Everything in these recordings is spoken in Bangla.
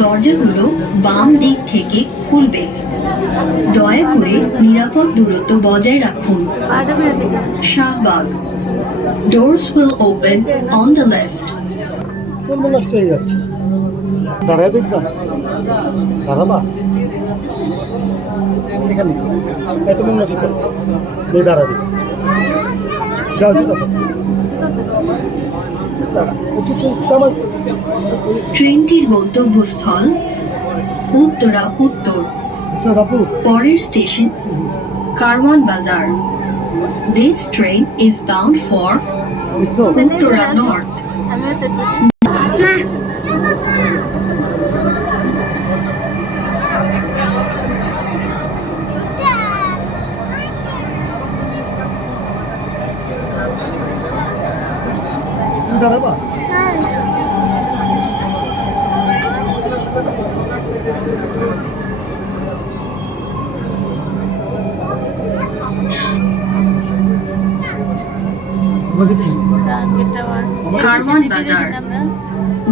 দরজাগুলো বাম দিক থেকে খুলবে। দয়া করে নিরাপদ দূরত্ব বজায় রাখুন। Shahbag. Doors will open on the left. কোন নষ্ট হয়ে যাচ্ছে? দাঁড়ায় দেখবা, দাঁড়াবা এখানে এত মনে ঠিক আছে, দাঁড়াবি যাও যেটা ট্রেনটির গন্তব্যস্থল উত্তরা উত্তর। পরের স্টেশন কারওয়ান বাজার। This train is bound for Uttara North. দাঁড়াবা Karwan বাজার।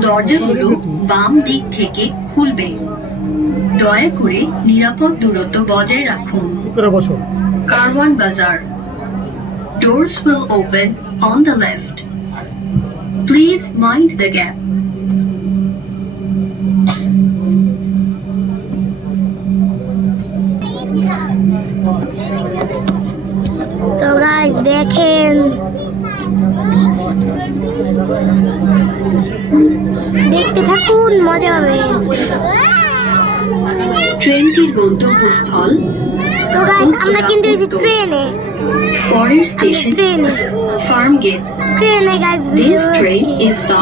দরজাগুলো বাম দিক থেকে খুলবে। দয়া করে নিরাপদ দূরত্ব বজায় রাখুন। কারওয়ান বাজার। Doors will open on the left. Please mind the gap. তো গাইস দেখেন, দেখতে থাকুন, মজা হবে। ট্রেনটির গন্তব্যস্থল তো গাইস আমরা কিন্তু এই ট্রেনে, পরের স্টেশন ফার্মগেট। ট্রেনে guys video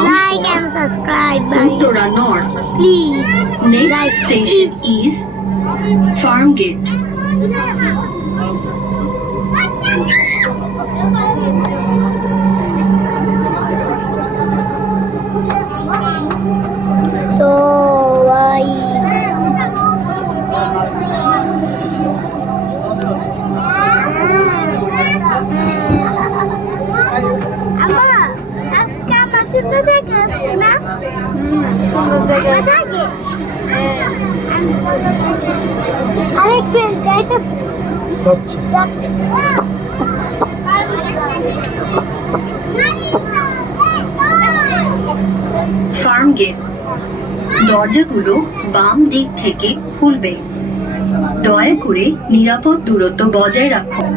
like and subscribe Uttara north please. Next station is Farmgate. তো ভাই আজকে আমার ছোট থেকে আসছে না আরেক ট্রেন যাইতে ফার্মগেট। দরজাগুলো বাম দিক থেকে খুলবে। দয়া করে নিরাপদ দূরত্ব বজায় রাখুন।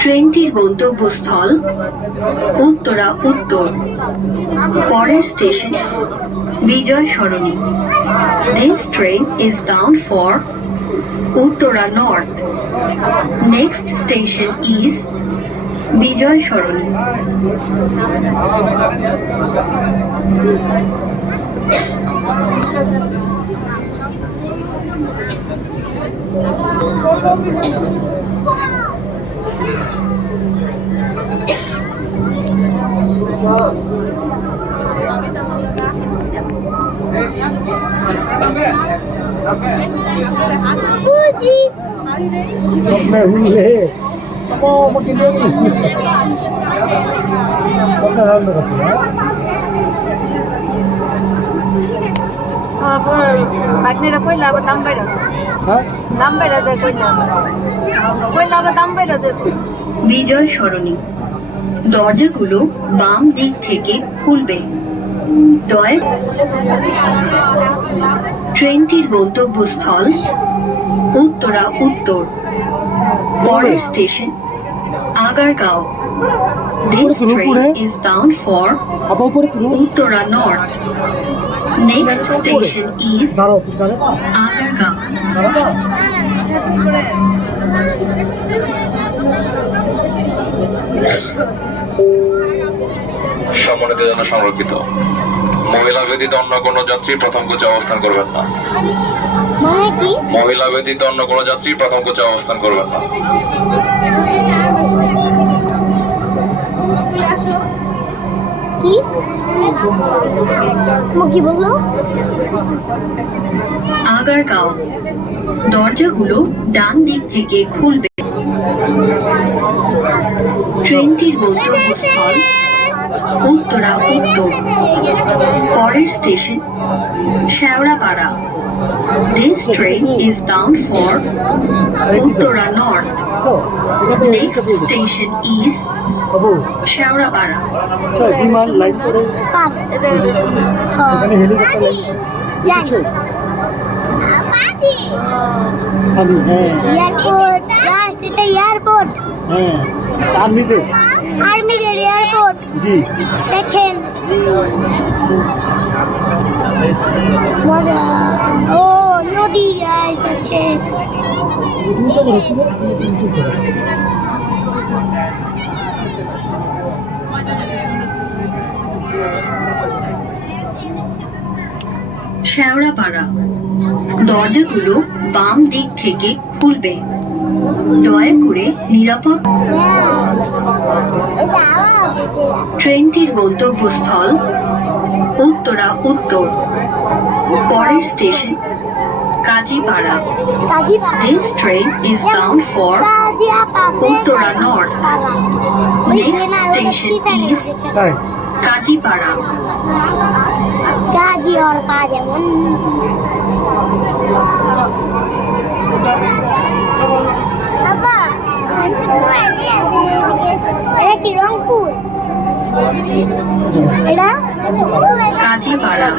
ট্রেনটির গন্তব্যস্থল উত্তরা উত্তর। পরের station Bijoy Sarani. This train is bound for Uttara North. Next station is Bijoy Soroni. मैं हूँ ले अब मत ले नहीं अपना नाम रखो Bagneira koi lava também हाँ também ada koi lava também ada বিজয় সরণি। দরজাগুলো বাম দিক থেকে খুলবে। দয়া ট্রেনটির গন্তব্যস্থল উত্তরা উত্তর। পরের station Agargaon. This train is bound for Uttara North. Next station is Agargaon. সম্মানিত জানা সংরক্ষিত, মহিলা ব্যতীত অন্য কোনো যাত্রী প্রথম কোচে অবস্থান করবেন না। মানে কি? মহিলা ব্যতীত অন্য কোনো যাত্রী প্রথম কোচে অবস্থান করবেন না। কি? তুমি কি বললো? Agargaon. দরজাগুলো ডান দিক থেকে খুলবে। ট্রেনটির গন্তব্যস্থল উত্তরা উত্তর। পরের station Shewrapara. This train is bound for Uttara North. Next station is বাবু শেওড়াপাড়া। আচ্ছা বিমান লাইট করে কাক এখানে হেলিকপ্টার লাইট জানি পাতি পানি হ্যাঁ এয়ারপোর্ট গাইস এটা এয়ারপোর্ট হ্যাঁ আর্মিতে আর্মিদের এয়ারপোর্ট জি দেখেন মজা ও নদী গাইস আছে দ্রুত করো দ্রুত করো শেওড়াপাড়া। দরজাগুলো বাম দিক থেকে খুলবে। দয়া করে নিরাপদ। এটা আওয়াজ ট্রেনটির গন্তব্যস্থল উত্তরা উত্তর। পরের station Kazipara. Kazipara This train is bound for Uttara North. Next station is তাই কাজীপাড়া। কাজী আর পা যেমন এটা কি রংপুর এটা কাজীপাড়া।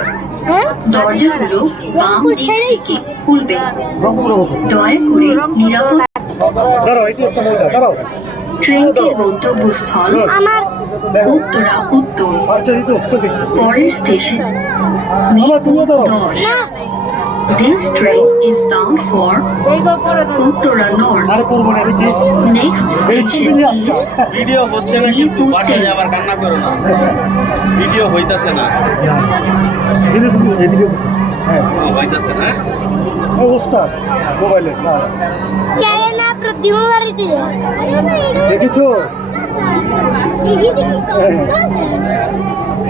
হ্যাঁ দরজাগুলো বাম রংপুর দিক ছেড়েছি থেকে খুলবে। রংপুর বাবু দয়া করে নিরাপদ। দাঁড়াও এটি একটা মজা দাঁড়াও ট্রেনটির গন্তব্যস্থল আমার উত্তরা উত্তর। আচ্ছা দিত দেখি পরের স্টেশন মামা তুমিও দাঁড়াও 10। না This train is bound for দেখো পরে Uttara North. আরে করবো না দেখি Next এই station তুমি is ভিডিও হচ্ছে না কিন্তু বাসায় আবার কান্না করো না ভিডিও হইতাছে না এই যে তুমি এই ভিডিও হ্যাঁ হইতাছে না অবস্থা মোবাইলে চায় না প্রতিমারিতে দেখেছো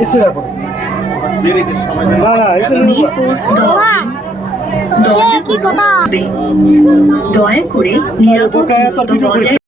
এসে দেখো দেরিতে সময় না না এটা মিরপুর 10। সে কি কথা দয়া করে নিরাপদ বোকায় তোর দূরত্ব ভিডিও বজায়